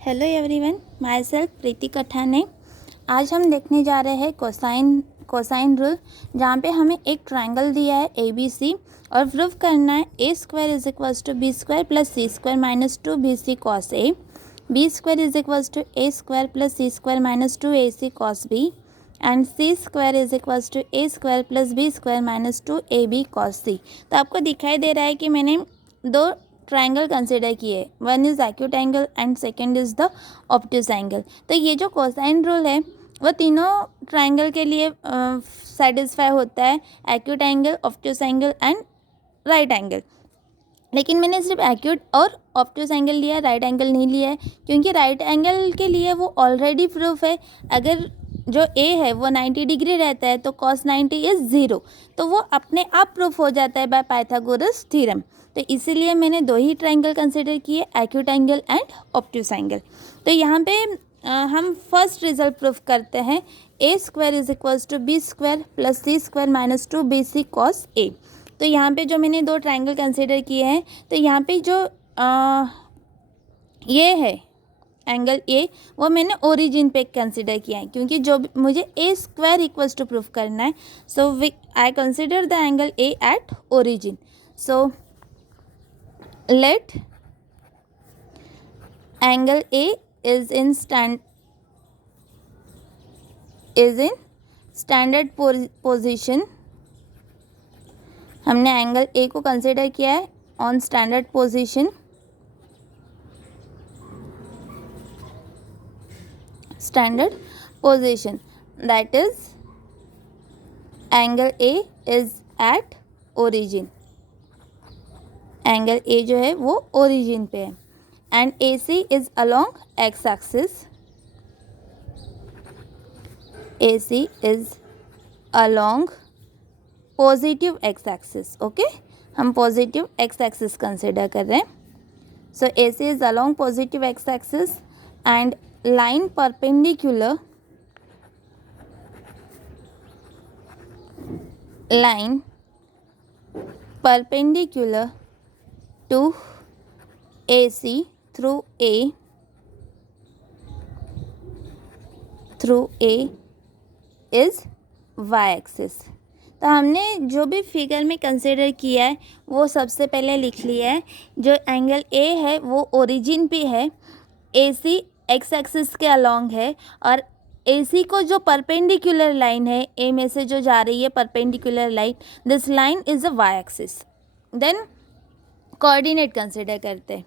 Hello everyone, my self प्रीति कठाने। आज हम देखने जा रहे हैं कोसाइन रूल, जहाँ पे हमें एक ट्रायंगल दिया है ABC और प्रूफ करना है a² = b² + c² - 2bc cos a, b² = a² + c² - 2ac cos b and c² = a² + b² - 2ab cos c। तो आपको दिखाई दे रहा है कि मैंने दो ट्रायंगल कंसिडर किए, one is acute angle and second is the obtuse angle. तो ये जो कोसाइन रूल है वो तीनों ट्रायंगल के लिए सेटिस्फाई होता है, acute angle, obtuse angle and right angle. लेकिन मैंने सिर्फ एक्यूट और ऑब्ट्यूज एंगल लिया है, राइट एंगल नहीं लिया है, क्योंकि राइट एंगल के लिए वो ऑलरेडी प्रूफ है। अगर जो ए है वो 90 डिग्री रहता है तो cos 90 इज 0, तो वो अपने आप प्रूफ हो जाता है बाय पाइथागोरस थ्योरम। तो इसीलिए मैंने दो ही ट्रायंगल कंसिडर किए, acute angle and obtuse angle. तो यहाँ पे हम फर्स्ट रिजल्ट प्रूफ करते हैं, a² = b² + c² - 2bc cos a। तो यहाँ पे जो मैंने दो ट्रायंगल कंसिडर किए हैं, तो यहाँ पे जो ये है एंगल ए, वो मैंने ओरिजिन पे कंसिडर किया है, क्योंकि जो मुझे a² इक्वल्स टू प्रूफ करना है, so I consider the angle A at origin. So let angle A is in standard position. हमने एंगल ए को कंसिडर किया है on standard position. That is angle A is at origin. Angle A जो है वो origin पे है and AC is along x axis. AC is along positive x axis. Okay, हम पॉजिटिव एक्स एक्सिस कंसिडर कर रहे हैं। So AC is along positive x axis and line perpendicular to AC through A is y axis। तो हमने जो भी figure में consider किया है वो सबसे पहले लिख लिया है। जो एंगल A है वो ओरिजिन पे है, AC एक्स एक्सिस के अलॉन्ग है, और AC को जो परपेंडिकुलर लाइन है A में से जो जा रही है perpendicular line, this line is a y axis. Then coordinate consider करते हैं।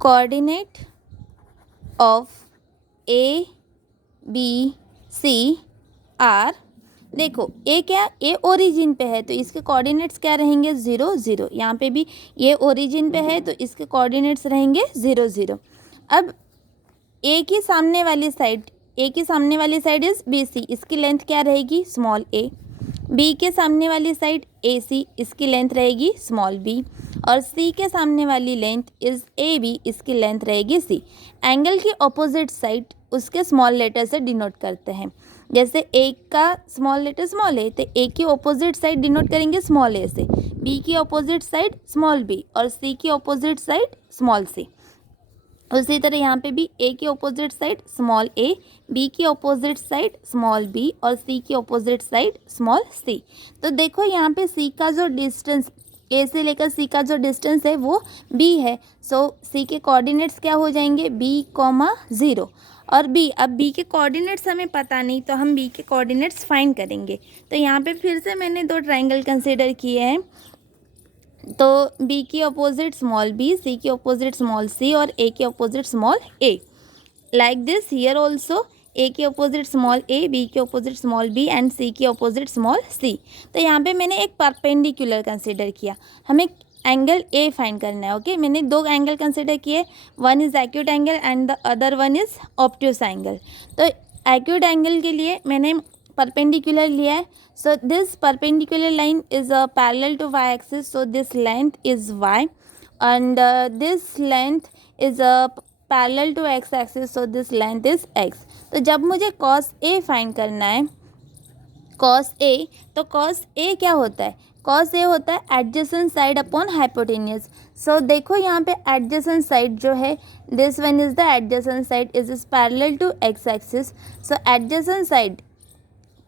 कोऑर्डिनेट ऑफ ABC आर, देखो ए क्या, ए ओरिजिन पे है तो इसके कोऑर्डिनेट्स क्या रहेंगे, 0 0। यहाँ पे भी ये ओरिजिन पे है तो इसके कोऑर्डिनेट्स रहेंगे 0 0। अब ए की सामने वाली साइड इज BC, इसकी लेंथ क्या रहेगी, स्मॉल a। B के सामने वाली साइड AC, इसकी लेंथ रहेगी स्मॉल b। और C के सामने वाली लेंथ इज AB, इसकी लेंथ रहेगी C। एंगल की ऑपोजिट साइड उसके स्मॉल लेटर से डिनोट करते हैं। जैसे A का स्मॉल लेटर स्मॉल a, तो A की ऑपोजिट साइड डिनोट करेंगे स्मॉल a से, B की ऑपोजिट साइड स्मॉल b और C की ऑपोजिट साइड स्मॉल c। उसी तरह यहाँ पे भी A की opposite side small a, B की ऑपोजिट साइड स्मॉल b और C की ऑपोजिट साइड स्मॉल c। तो देखो यहाँ पे C का जो डिस्टेंस, A से लेकर C का जो डिस्टेंस है वो B है। सो C के कोऑर्डिनेट्स क्या हो जाएंगे, B, 0 और B। अब B के कोऑर्डिनेट्स हमें पता नहीं तो हम B के कोऑर्डिनेट्स फाइंड करेंगे। तो यहाँ पे फिर से मैंने दो ट्रायंगल कंसिडर किए हैं, तो B की अपोजिट स्मॉल b, C की अपोजिट स्मॉल c और A की opposite small a। Like this here also, A की अपोजिट स्मॉल a, B की opposite small b and C की अपोजिट स्मॉल c। तो यहाँ पे मैंने एक परपेंडिकुलर कंसिडर किया, हमें एंगल A फाइंड करना है। ओके, मैंने दो एंगल कंसिडर किए, one is acute angle and the other one is obtuse angle. तो एक्यूट एंगल के लिए मैंने परपेंडिकुलर लिया है। So this perpendicular line is parallel to y axis, so this length is y and this length is parallel to x axis, so this length is x। तो जब मुझे cos A find करना है, cos A, तो cos A क्या होता है, cos A होता है adjacent side upon hypotenuse. So देखो यहाँ पे एडजेसेंट साइड जो है, this one is the adjacent side, is parallel to X axis. So adjacent side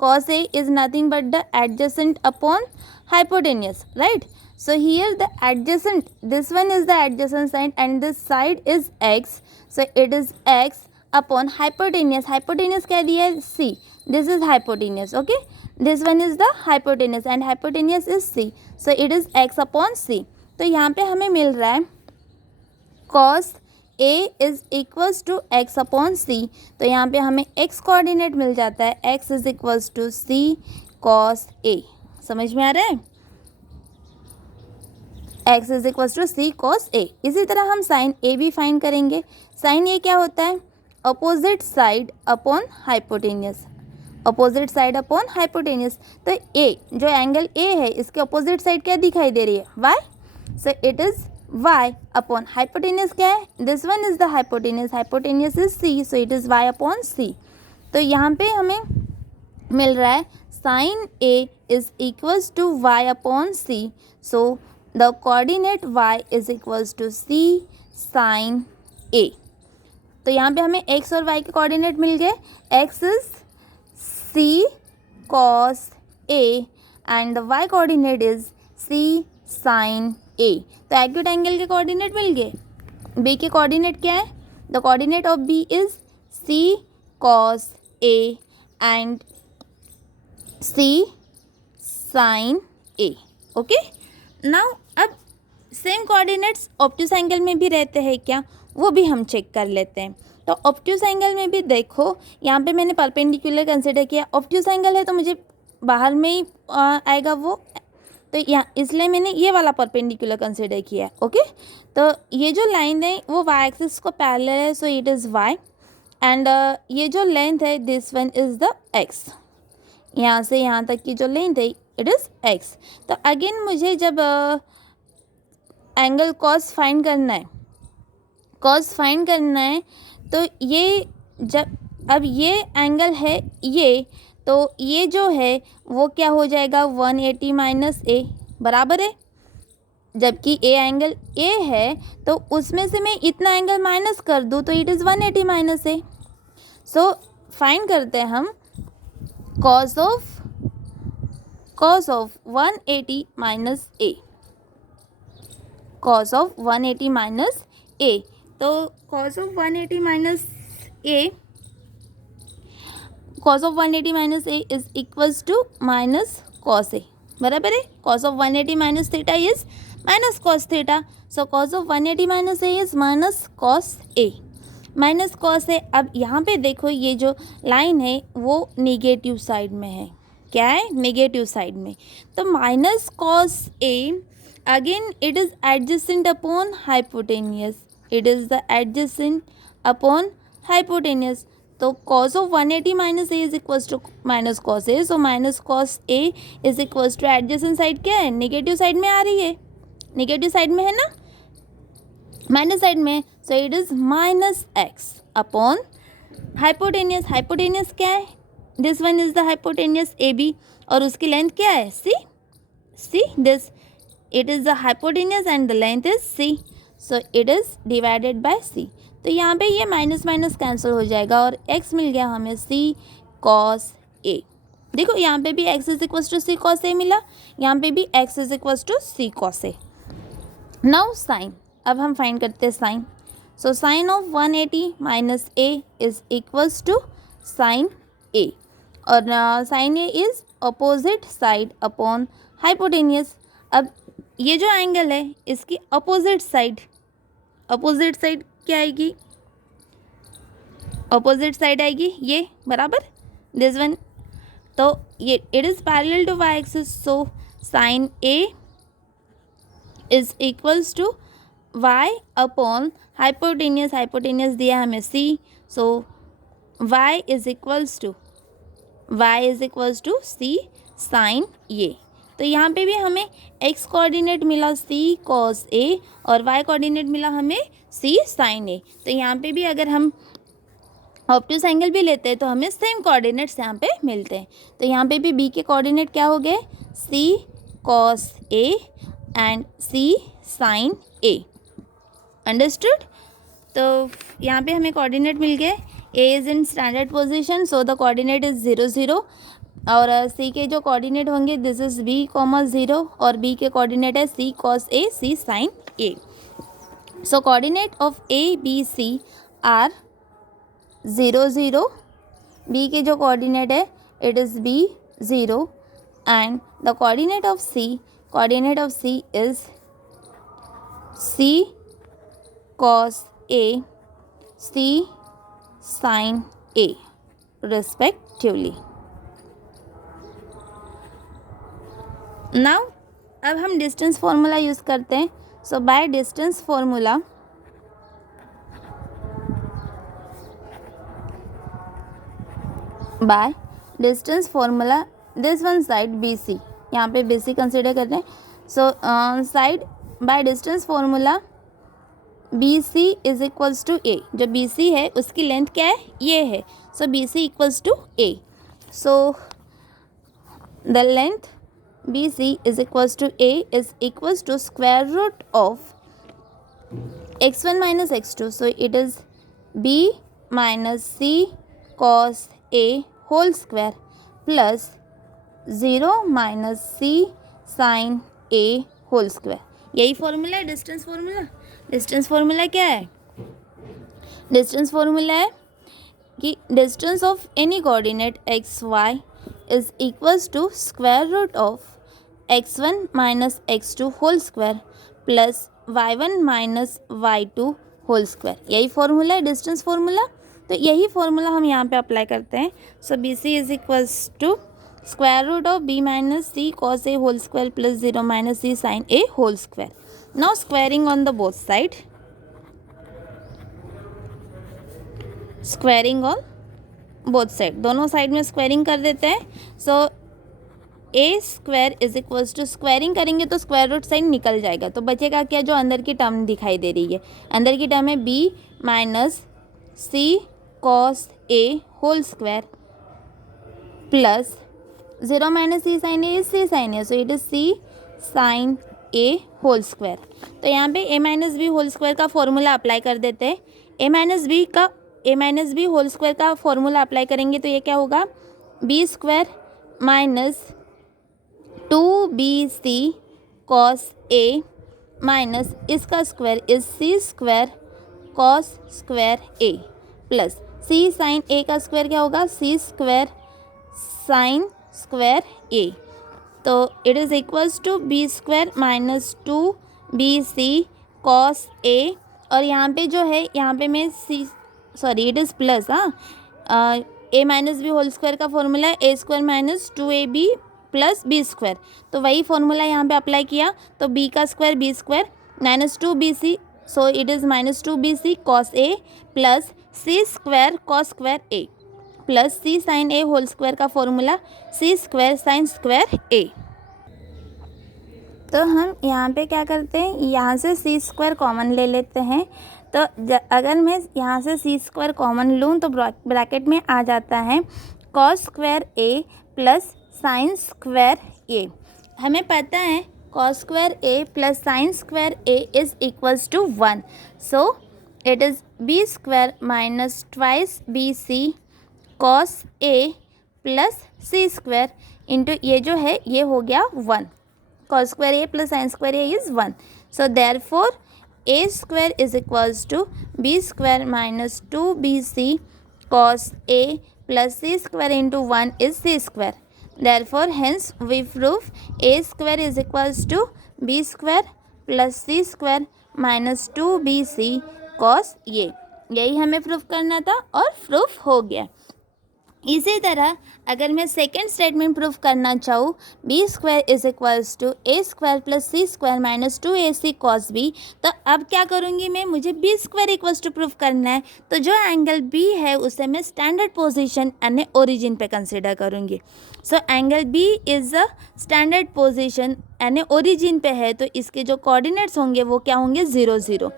cos A is nothing but the adjacent upon hypotenuse, right? So here the adjacent, this one is the adjacent side and this side is x, so it is x upon hypotenuse. Hypotenuse क्या दिया है? C. This is hypotenuse, okay? This one is the hypotenuse and hypotenuse is C, so it is x upon C. तो यहाँ पे हमें मिल रहा है cos A is equals to x upon C. तो यहाँ पे हमें x कोऑर्डिनेट मिल जाता है, x is equals to C cos A. समझ में आ रहा है? x is equals to C cos A. इसी तरह हम साइन A भी फाइंड करेंगे. साइन A क्या होता है? Opposite side upon hypotenuse. Opposite side upon hypotenuse. तो A जो एंगल A है इसके अपोजिट साइड क्या दिखाई दे रही है? y. So it is y upon hypotenuse क्या है? This one is the hypotenuse. Hypotenuse is c, so it is y upon c. तो यहाँ पे हमें मिल रहा है sine a is equals to y upon c. So the coordinate y is equals to c sine a. तो यहाँ पे हमें x और y के कोऑर्डिनेट मिल गए. x is c cos a and the y coordinate is c sine A. तो acute angle के कोऑर्डिनेट मिल गए. B के कोऑर्डिनेट क्या है? The coordinate of B is C cos A and C sin A. Okay. Now अब same coordinates obtuse angle में भी रहते हैं क्या, वो भी हम चेक कर लेते हैं. तो ऑब्ट्यूस एंगल में भी देखो, यहाँ पे मैंने परपेंडिकुलर कंसिडर किया. ऑब्ट्यूस एंगल है तो मुझे बाहर में ही आएगा वो, तो यहाँ इसलिए मैंने ये वाला परपेंडिकुलर कंसिडर किया है. ओके. तो ये जो लाइन है वो वाई एक्सिस को पैरेलल है, सो इट इज़ वाई. एंड ये जो लेंथ है this one is the x. यहाँ से यहाँ तक की जो लेंथ है इट इज़ एक्स. तो अगेन मुझे जब एंगल कॉस फाइंड करना है, कॉस फाइंड करना है, तो ये जब अब ये एंगल है ये, तो ये जो है वो क्या हो जाएगा? 180 माइनस ए बराबर है. जबकि ए एंगल ए है तो उसमें से मैं इतना एंगल माइनस कर दूँ तो it is 180 minus A. So find करते हैं हम cos of 180 minus A. Cos of 180 minus A. तो cos of 180 minus A, cos of 180 minus a is equals to minus cos a. बराबर है? cos of 180 minus theta is minus cos theta. So cos of 180 minus a is minus cos a. Minus cos a. अब यहाँ पे देखो ये जो line है वो नेगेटिव साइड में है. क्या है? नेगेटिव साइड में. तो minus cos a again it is adjacent upon hypotenuse. It is the adjacent upon hypotenuse. तो cos of 180 minus A is equals to minus cos A. So minus cos A is equals to adjacent side क्या है? Negative side में आ रही है. Negative side में है ना, minus side में. So it is minus x upon hypotenuse. Hypotenuse क्या है? This one is the hypotenuse A B और उसकी लेंथ क्या है? See this. It is the hypotenuse and the length is C. So it is divided by C. तो यहाँ पे ये माइनस माइनस कैंसिल हो जाएगा और x मिल गया हमें c cos a. देखो यहाँ पे भी x is equals to C cos a मिला, यहाँ पे भी x is equals to C cos a. Now sine. अब हम फाइंड करते हैं sine. So sine of 180 minus a is equals to sine a. और sine a is opposite side upon hypotenuse. अब ये जो एंगल है इसकी अपोजिट साइड क्या आएगी? अपोजिट साइड आएगी ये, बराबर दिस वन. तो ये it is parallel to y axis. So sine A is equals to y upon hypotenuse. Hypotenuse दिया हमें C. So y is equals to C sine A. तो यहाँ पे भी हमें x कोऑर्डिनेट मिला c cos a और y कोऑर्डिनेट मिला हमें c sin a. तो यहाँ पे भी अगर हम ऑब्ट्यूस एंगल भी लेते हैं तो हमें सेम कोऑर्डिनेट्स यहाँ पे मिलते हैं. तो यहाँ पे भी b के कोऑर्डिनेट क्या हो गए? c cos a and c sine A. Understood. तो यहाँ पे हमें कोऑर्डिनेट मिल गए। A is in standard position, so the coordinate is 0 0। और सी के जो कोऑर्डिनेट होंगे दिस इज़ बी कॉमा 0, और बी के कोऑर्डिनेट है C cos A C sine A. So coordinate of A B C are 0 0। B के जो कोऑर्डिनेट है it is B 0, and the coordinate of C is C cos A, C sin A respectively. Now अब हम distance formula use करते हैं। So by distance formula this one side BC, यहाँ पे BC consider करते हैं। So side by distance formula BC is equals to A. जो BC है उसकी लेंथ क्या है, ये है। So BC equals to A. So the length BC is equals to A is equals to square root of x1 minus x2। So it is B minus C cos A whole square plus 0 minus C sine A whole square. यही formula है distance formula. Distance formula क्या है? Distance formula है कि distance of any coordinate X Y is equals to square root of x1 minus x2 whole square plus y1 minus y2 whole square. यही formula है distance formula. तो यही formula हम यहाँ पे अप्लाई करते हैं। So BC is equals to square root of B minus C cos A whole square plus 0 minus C sine A whole square. Now squaring on the both side, squaring on both side, दोनों side में squaring कर देते हैं। So A square is equals to, squaring करेंगे तो square root sine निकल जाएगा, तो बचेगा क्या? जो अंदर की टर्म दिखाई दे रही है, अंदर की टर्म है B minus C cos A whole square plus 0 minus C sine A is C sine A, so it is C sine A whole square. तो यहाँ पे A minus B whole square का फॉर्मूला अप्लाई कर देते हैं। A minus B whole square का formula apply करेंगे तो ये क्या होगा? B square minus 2BC cos A minus इसका square is C square cos square A plus C sine A का स्क्वायर क्या होगा? C square sine square A। तो it is equals to B square minus 2BC cos A, और यहाँ पे जो है, यहाँ पे मैं it is plus A minus B whole square का फॉर्मूला है A square minus 2AB plus B square. तो वही फॉर्मूला यहाँ पे अप्लाई किया, तो B का square B square minus 2BC, so it is minus 2BC cos A plus C square cos square A plus C sine A whole square का formula C square sine square A। तो हम यहाँ पे क्या करते हैं, यहाँ से C स्क्वायर कॉमन ले लेते हैं। तो अगर मैं यहाँ से C स्क्वायर कॉमन लूँ तो ब्रैकेट में आ जाता है cos square A plus sine square A। हमें पता है cos square A plus sine square A is equals to 1, so it is B square minus twice BC cos A plus C square into ये जो है ये हो गया 1। cos square A plus sine square A is 1, so therefore A square is equals to B square minus 2BC cos A plus C square into 1 is C square. Therefore hence we prove A square is equals to B square plus C square minus 2BC cos A। यही हमें proof करना था और proof हो गया। इसी तरह अगर मैं सेकेंड स्टेटमेंट प्रूफ करना चाहूँ B square is equals to A square plus C square minus 2AC cos B, तो अब क्या करूँगी मैं, मुझे B square equals to proof करना है। तो जो एंगल B है उसे मैं स्टैंडर्ड पोजीशन यानी ओरिजिन पे कंसिडर करूँगी। So angle B is a standard position यानी ओरिजिन पे है, तो इसके जो कोऑर्डिनेट्स होंगे वो क्या होंगे? 0 0।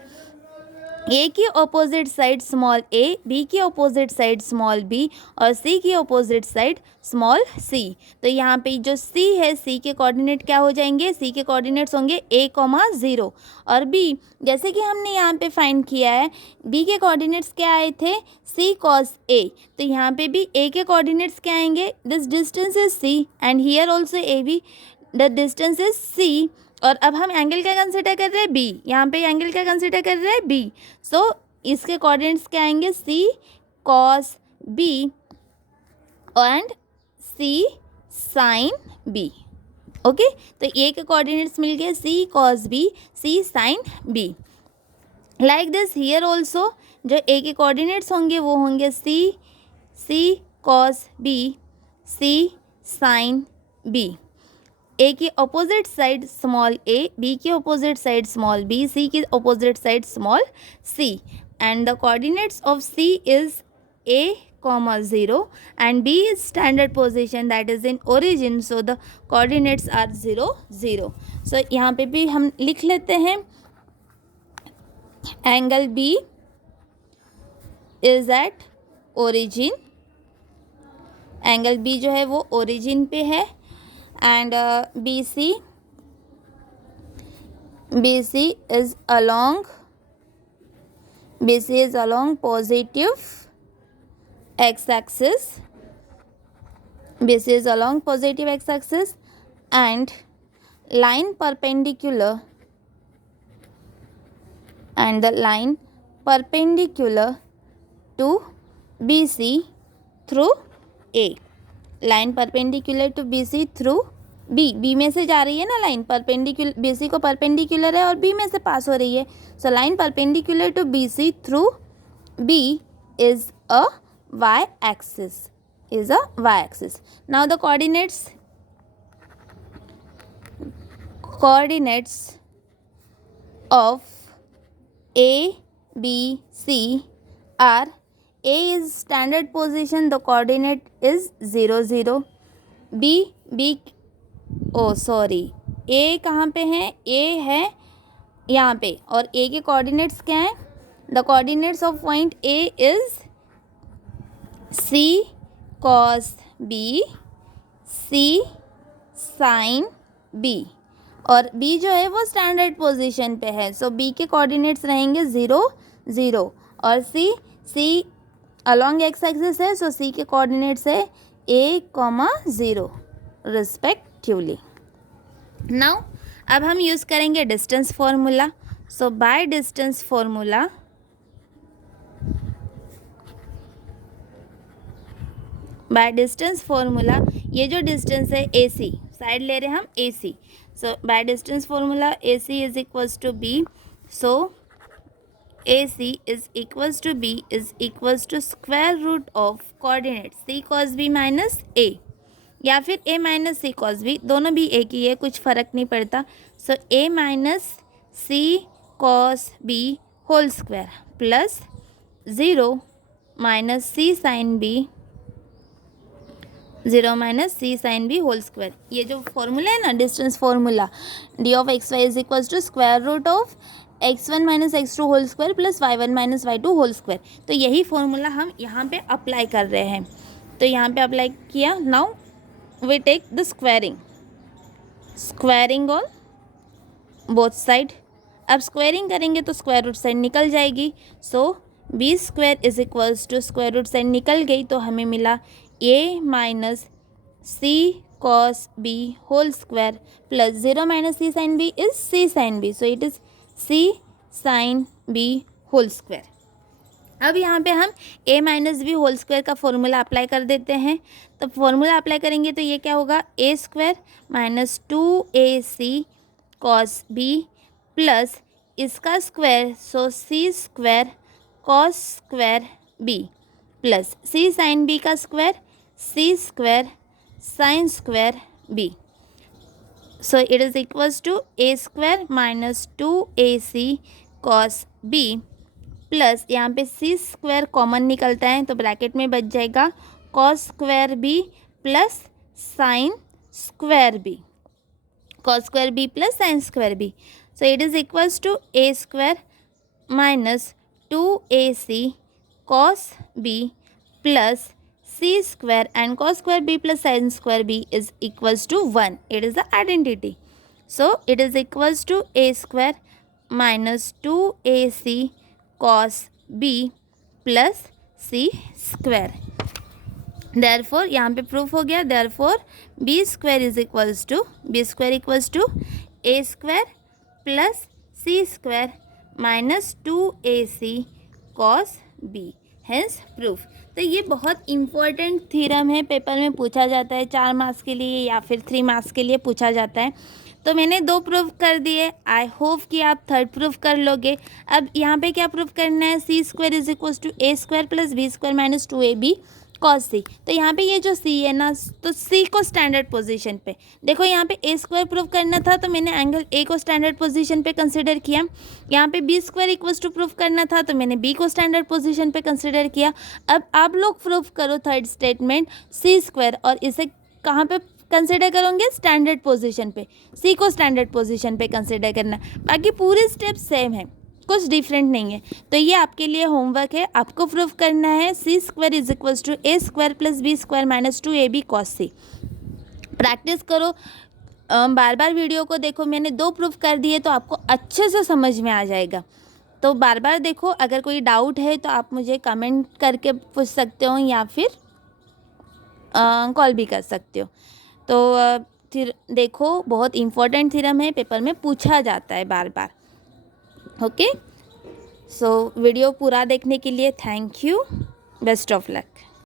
ए की opposite side small A, B की अपोजिट साइड स्मॉल बी और सी की अपोजिट साइड स्मॉल सी। तो यहाँ पे जो सी है, सी के कोऑर्डिनेट क्या हो जाएंगे, सी के कोऑर्डिनेट्स होंगे a,0 और बी, जैसे कि हमने यहाँ पे फाइंड किया है बी के कोऑर्डिनेट्स क्या आए थे, c cos a। तो यहाँ पे भी a के कोऑर्डिनेट्स क्या आएंगे, this distance is c and here also A be the distance is c। और अब हम एंगल क्या कंसिडर कर रहे हैं, बी, यहाँ पे एंगल क्या कंसिडर कर रहे हैं, बी। सो इसके कोऑर्डिनेट्स क्या आएंगे, C cos B and C sine B. Okay, तो ए के कोऑर्डिनेट्स मिल गए C cos B, C sine B. Like this here also जो ए के कोऑर्डिनेट्स होंगे वो होंगे C cos B, C sine B. A की opposite side small A, B की opposite side small B, C की opposite side small C and the coordinates of C is a,0 and b is standard position that is in origin, so the coordinates are 0 0। so यहाँ पे भी हम लिख लेते हैं angle b is at origin, angle b जो है वो origin पे है and BC is along positive x-axis, BC is along positive x-axis and line perpendicular and the line perpendicular to BC through A, line perpendicular to B C through B, B में से जा रही है ना line, perpendicular B C को perpendicular है और B में से पास हो रही है। So line perpendicular to B C through B is a Y axis, now the coordinates of A B C are, A is standard position, the coordinate is 0 0। A कहाँ पे है, A है यहाँ पे और A के कोऑर्डिनेट्स क्या हैं, the coordinates of point A is C cos B, C sin B और B जो है वो स्टैंडर्ड पोजीशन पे है। सो B के कोऑर्डिनेट्स रहेंगे 0 0 और C अलॉन्ग एक्स एक्सिस है, सो सी के कोऑर्डिनेट्स है a,0 रिस्पेक्टिवली। नाउ अब हम यूज़ करेंगे distance formula. So by distance formula ये जो डिस्टेंस है ए सी, साइड ले रहे हैं हम A C, so by distance formula A C is equals to B, so AC is equals to square root of coordinates c cos b minus a या फिर a minus c cos b, दोनों भी एक ही है, कुछ फ़र्क नहीं पड़ता। So a minus c cos b whole square plus 0 minus c sin b whole square. ये जो फॉर्मूला है ना distance formula, d of x y is equals to square root of x1 minus x2 whole square plus y1 minus y2 whole square. तो यही formula हम यहाँ पे apply कर रहे हैं। तो यहाँ पे अप्लाई किया। Now we take the squaring on both side. अब स्क्वायरिंग करेंगे तो स्क्वायर रूट साइड निकल जाएगी। So B square is equals to square root side निकल गई तो हमें मिला a minus C cos B whole square plus 0 minus C sine B is C sine B, so it is c sin b whole square. अब यहाँ पे हम a minus B whole square का फॉर्मूला अप्लाई कर देते हैं। तो formula apply करेंगे तो ये क्या होगा, a square minus 2ac cos b plus इसका square, so c square cos square b plus c sine b का square, c square sine square b। So it is equals to a square minus 2ac cos b plus यहाँ पे c square common निकलता है तो bracket में बच जाएगा cos square b plus sine square b, cos square b plus sine square b। So it is equals to a square minus 2ac cos b plus c square and cos square b plus sin square b is equals to 1. It is the identity. So it is equals to a square minus 2ac cos b plus c square. Therefore यहाँ पे proof हो गया. Therefore b square is equals to a square plus c square minus 2ac cos b. Hence proof. तो ये बहुत important theorem है, paper में पूछा जाता है 4 मार्क्स के लिए या फिर 3 मार्क्स के लिए पूछा जाता है. तो मैंने 2 प्रूफ कर दिए. आई होप कि आप थर्ड प्रूफ कर लोगे. अब यहाँ पे क्या प्रूफ करना है? C square is equal to A square plus B square minus 2ab cos C. तो यहाँ पे ये जो सी है ना, तो सी को स्टैंडर्ड पोजीशन पे देखो. यहाँ पे ए स्क्वायर प्रूफ करना था तो मैंने एंगल ए को स्टैंडर्ड पोजीशन पे कंसिडर किया. यहाँ पे B square equals to proof करना था तो मैंने बी को स्टैंडर्ड पोजीशन पे कंसिडर किया. अब आप लोग प्रूफ करो थर्ड स्टेटमेंट सी स्क्वायर, और इसे कहाँ पे कंसिडर करोगे? स्टैंडर्ड पोजीशन पे. सी को स्टैंडर्ड पोजीशन पे कंसिडर करना. बाकी पूरे स्टेप सेम है, कुछ डिफरेंट नहीं है. तो ये आपके लिए होमवर्क है. आपको प्रूफ करना है C square is equals to A square plus B square minus 2ab cos C. Practice करो, बार बार वीडियो को देखो. मैंने 2 प्रूफ कर दिए तो आपको अच्छे से समझ में आ जाएगा. तो बार बार देखो. अगर कोई डाउट है तो आप मुझे कमेंट करके पूछ सकते हो या फिर कॉल भी कर सकते हो. तो फिर देखो, बहुत इम्पोर्टेंट थ्योरम है, पेपर में पूछा जाता है बार बार. ओके, सो वीडियो पूरा देखने के लिए thank you. Best of luck.